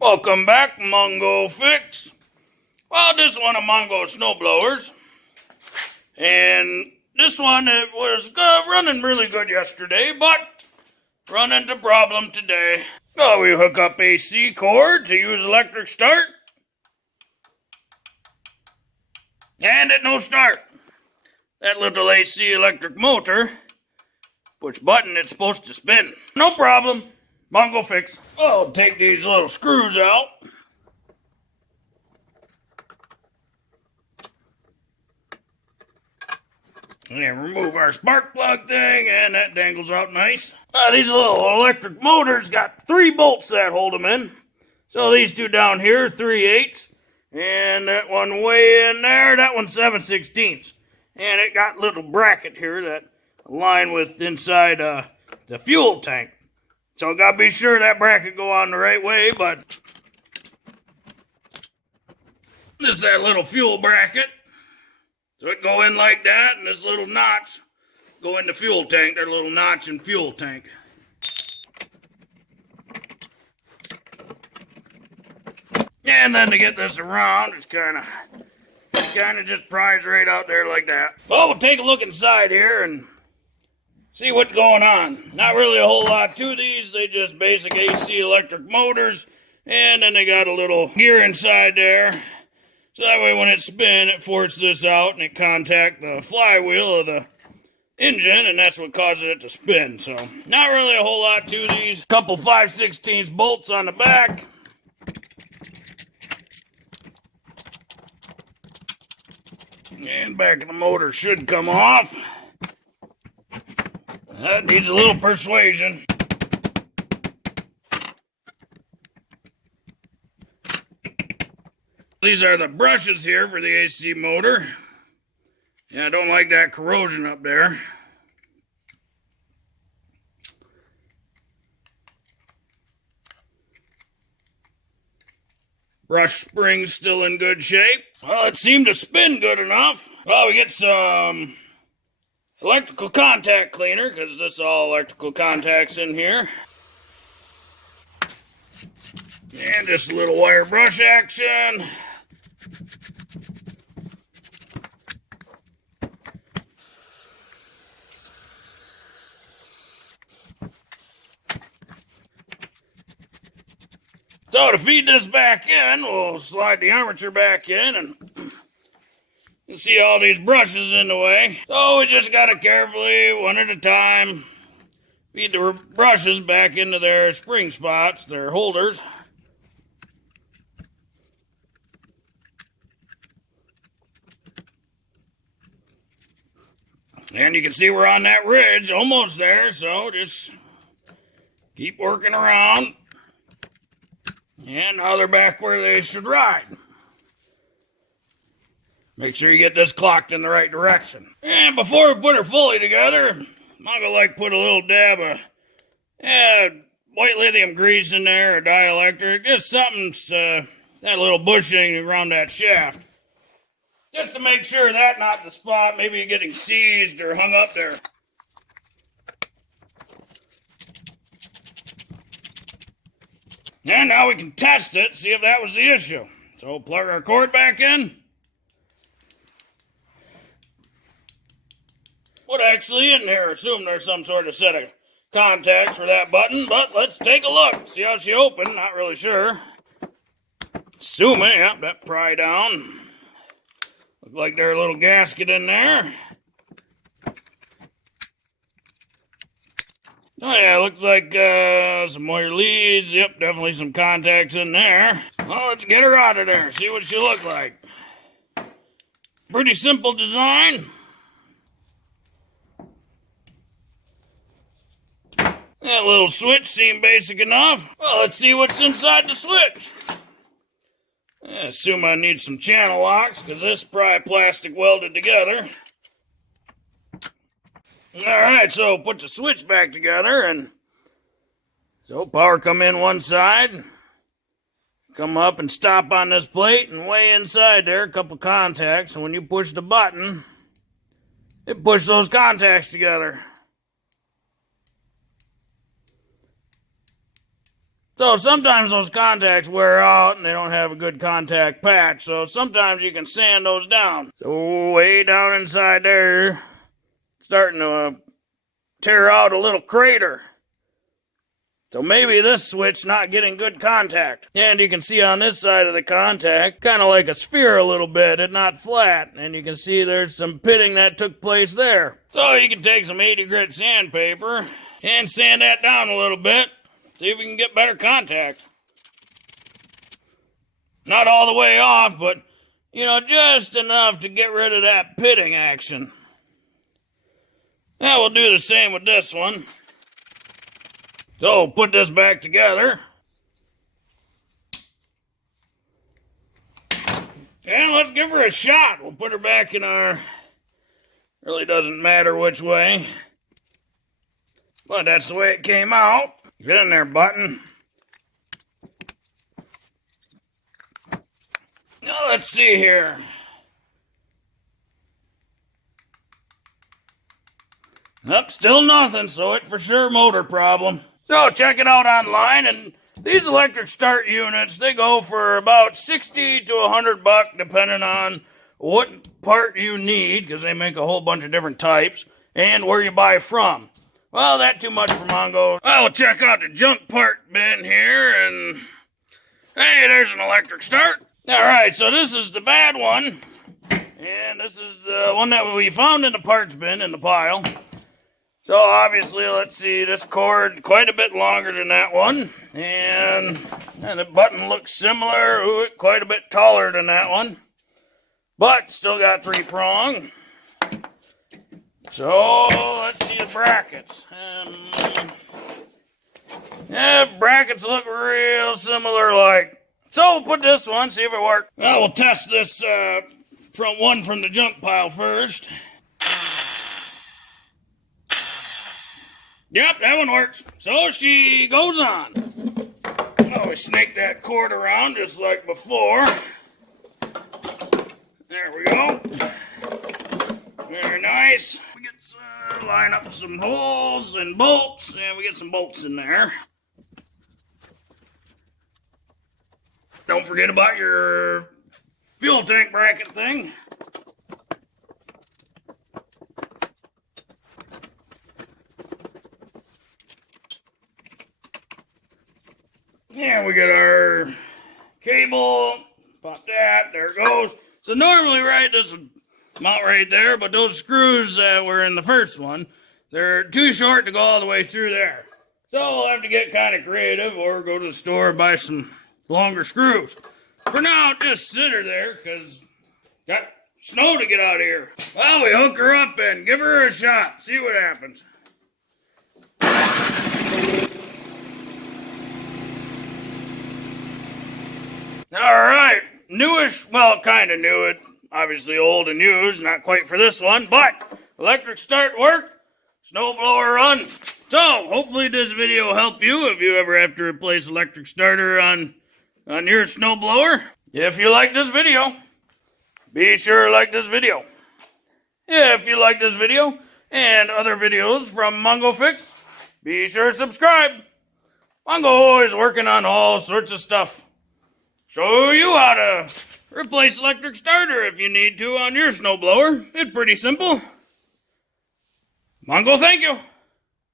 Welcome back, Mongo Fix. Well, this one of Mongo snowblowers. And this one, it was running really good yesterday, but run into problem today. So we hook up AC cord to use electric start. And it no start. That little AC electric motor, which button it's supposed to spin. No problem. Mongo Fix. I'll take these little screws out. And remove our spark plug thing, and that dangles out nice. These little electric motors got 3 bolts that hold them in. So these two down here, 3/8. And that one way in there, that one's 7/16. And it got a little bracket here that align with inside the fuel tank. So gotta be sure that bracket go on the right way, but this is that little fuel bracket. So it go in like that, and this little notch go in the fuel tank, that little notch in fuel tank. And then to get this around, it's kind of just pries right out there like that. Well, we'll take a look inside here and see what's going on. Not really a whole lot to these. They just basic AC electric motors. And then they got a little gear inside there. So that way when it spins, it forces this out and it contact the flywheel of the engine. And that's what causes it to spin. So not really a whole lot to these. Couple 5/16 bolts on the back. And back of the motor should come off. That needs a little persuasion. These are the brushes here for the AC motor. Yeah, I don't like that corrosion up there. Brush spring's still in good shape. Well, it seemed to spin good enough. Well, we get some electrical contact cleaner, because this is all electrical contacts in here. And just a little wire brush action. So to feed this back in, we'll slide the armature back in and you see all these brushes in the way. So we just gotta carefully, one at a time, feed the brushes back into their spring spots, their holders. And you can see we're on that ridge, almost there, so just keep working around. And now they're back where they should ride. Make sure you get this clocked in the right direction. And before we put her fully together, I'm gonna put a little dab of white lithium grease in there, or dielectric, just something to that little bushing around that shaft. Just to make sure that's not the spot, maybe you're getting seized or hung up there. And now we can test it, see if that was the issue. So we'll plug our cord back in. What actually in there? Assume there's some sort of set of contacts for that button, but let's take a look. See how she opened, not really sure. Assuming, yep, that pry down. Look like there's a little gasket in there. Oh yeah, looks like some more leads. Yep, definitely some contacts in there. Well, let's get her out of there, see what she look like. Pretty simple design. That little switch seemed basic enough. Well, let's see what's inside the switch. I assume I need some channel locks, because this is probably plastic welded together. Alright, so put the switch back together, and so power come in one side, come up and stop on this plate, and way inside there, a couple contacts, and when you push the button, it pushes those contacts together. So sometimes those contacts wear out and they don't have a good contact patch. So sometimes you can sand those down. So way down inside there, starting to tear out a little crater. So maybe this switch not getting good contact. And you can see on this side of the contact, kind of like a sphere a little bit, it's not flat. And you can see there's some pitting that took place there. So you can take some 80 grit sandpaper and sand that down a little bit. See if we can get better contact. Not all the way off, but, you know, just enough to get rid of that pitting action. Now we'll do the same with this one. So, put this back together. And let's give her a shot. We'll put her back in our... Really doesn't matter which way. But that's the way it came out. Get in there, button. Now, let's see here. Nope, still nothing, so it for sure motor problem. So check it out online, and these electric start units, they go for about 60 to 100 bucks, depending on what part you need, because they make a whole bunch of different types, and where you buy from. Well, that's too much for Mongo. Well, we'll check out the junk part bin here, and hey, there's an electric start. All right, so this is the bad one, and this is the one that we found in the parts bin in the pile. So obviously, let's see, this cord quite a bit longer than that one, and the button looks similar, quite a bit taller than that one, but still got 3-prong. So let's see the brackets. Yeah, brackets look real similar like. So we'll put this one, see if it works. Well, we'll test this from the junk pile first. Yep, that one works. So she goes on. Oh, we snake that cord around just like before. There we go. Very nice. We get line up some holes and bolts, and we get some bolts in there. Don't forget about your fuel tank bracket thing. Yeah, we got our cable, pop that, there it goes. So normally, right, this would mount right there, but those screws that were in the first one, they're too short to go all the way through there. So we'll have to get kind of creative or go to the store and buy some longer screws. For now, just sit her there, because got snow to get out of here. Well, we hook her up and give her a shot, see what happens. Alright, newish, well, kind of new. It obviously old and used, not quite for this one, but electric start work, snowblower run. So, hopefully this video will help you if you ever have to replace electric starter on your snowblower. If you like this video, be sure to like this video. If you like this video and other videos from Mongo Fix, be sure to subscribe. Mongo always working on all sorts of stuff. Show you how to replace electric starter if you need to on your snowblower. It's pretty simple. Mongo, thank you.